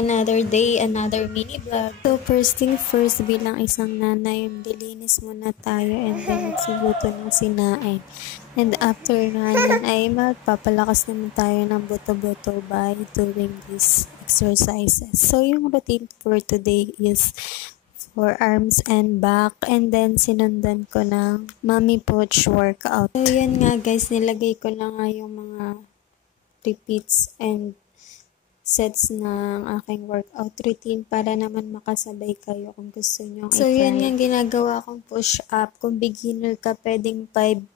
Another day, another mini vlog. So first thing first, bilang isang nanay, dilinis muna tayo and then nagsubuto ng sinaing. And after nga yan ay magpapalakas naman tayo ng buto-buto by doing these exercises. So yung routine for today is for arms and back, and then sinundan ko ng mommy pouch workout. So yan nga guys, nilagay ko na nga yung mga repeats and sets ng aking workout routine para naman makasabay kayo kung gusto nyo. So, yan yung ginagawa kong push-up. Kung beginner ka, pwedeng 5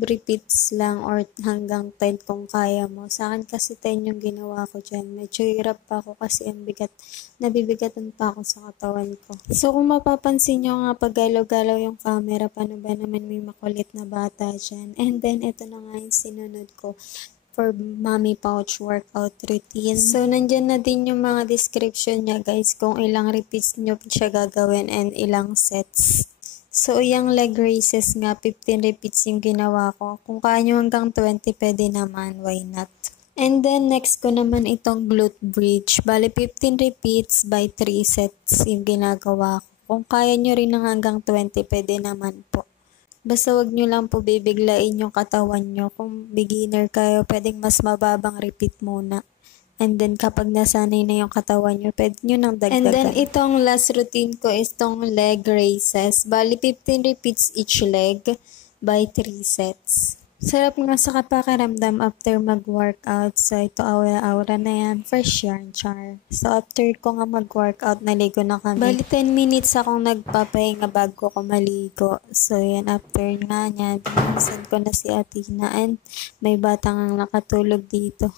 repeats lang or hanggang 10 kung kaya mo. Sa akin kasi 10 yung ginawa ko dyan. Medyo hirap pa ako kasi ang bigat. Nabibigatan pa ako sa katawan ko. So, kung mapapansin nyo nga pag galaw-galaw yung camera, paano ba naman may makulit na bata dyan? And then, ito na nga yung sinunod ko for mommy pouch workout routine. So, nandyan na din yung mga description niya guys kung ilang repeats nyo siya gagawin and ilang sets. So, yung leg raises nga, 15 repeats yung ginawa ko. Kung kaya nyo hanggang 20, pwede naman. Why not? And then, next ko naman itong glute bridge. Bali, 15 repeats by 3 sets yung ginagawa ko. Kung kaya nyo rin ng hanggang 20, pwede naman po. Basta wag nyo lang po bibiglain yung katawan nyo. Kung beginner kayo, pwedeng mas mababang repeat muna. And then, kapag nasanay na yung katawan nyo, pwede nyo nang dagdagan. And then, itong last routine ko is itong leg raises. Bali, 15 repeats each leg by 3 sets. Sarap nga sa pakiramdam after mag-workout. So, ito aura-aura na yan. Fresh yarn, char. So, after ko nga mag-workout, naligo na kami. Bali, 10 minutes akong nagpapahinga bago ko maligo. So, yan, after nga yan, binisan ko na si Athena and may batang nakatulog dito.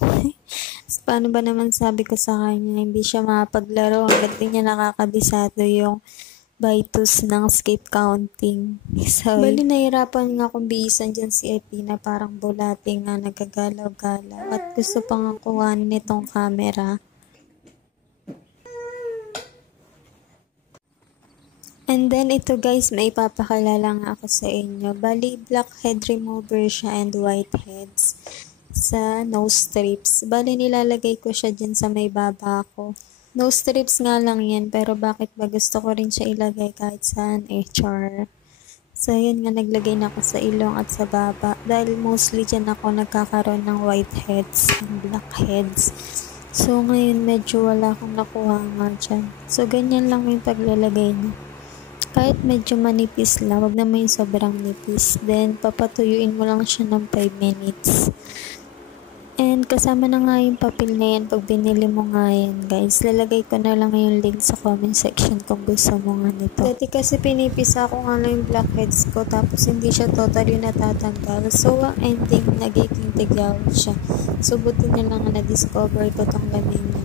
So, paano ba naman sabi ko sa kanya, hindi siya makapaglaro hanggang di niya nakakabisado yung vitus ng skip counting. So, bali nahirapan nga kung biisan dyan si Athena, parang bulate nga nagagalaw-galaw at gusto pang kuhanin nitong camera. And then ito guys, may ipapakilala nga ako sa inyo. Bali, blackhead remover siya and whiteheads sa nose strips. Bali, nilalagay ko siya dyan sa may baba ko. Nose strips nga lang yan, pero bakit ba gusto ko rin siya ilagay kahit saan char. So, yun nga, naglagay na ako sa ilong at sa baba. Dahil mostly dyan ako nagkakaroon ng whiteheads and blackheads. So, ngayon medyo wala akong nakuha nga dyan. So, ganyan lang yung paglalagay niya. Kahit medyo manipis lang, wag naman yung sobrang nipis. Then, papatuyuin mo lang siya ng 5 minutes. And kasama na nga yung papel na yan pag binili mo nga yan guys. Lalagay ko na lang yung link sa comment section kung gusto mo nga nito. Dati kasi pinipisa ko nga lang yung blackheads ko tapos hindi siya totally natatanggal. So ang ending nagiging tigyaw siya. So buti na lang na-discover ko tong lamig na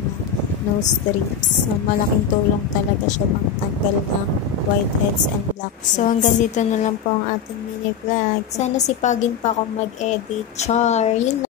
nose strips. So malaking tulong talaga siya pang tanggal ng whiteheads and blackheads. So hanggang dito na lang po ang ating mini vlog. Sana sipagin pa akong mag-edit. Char! Yun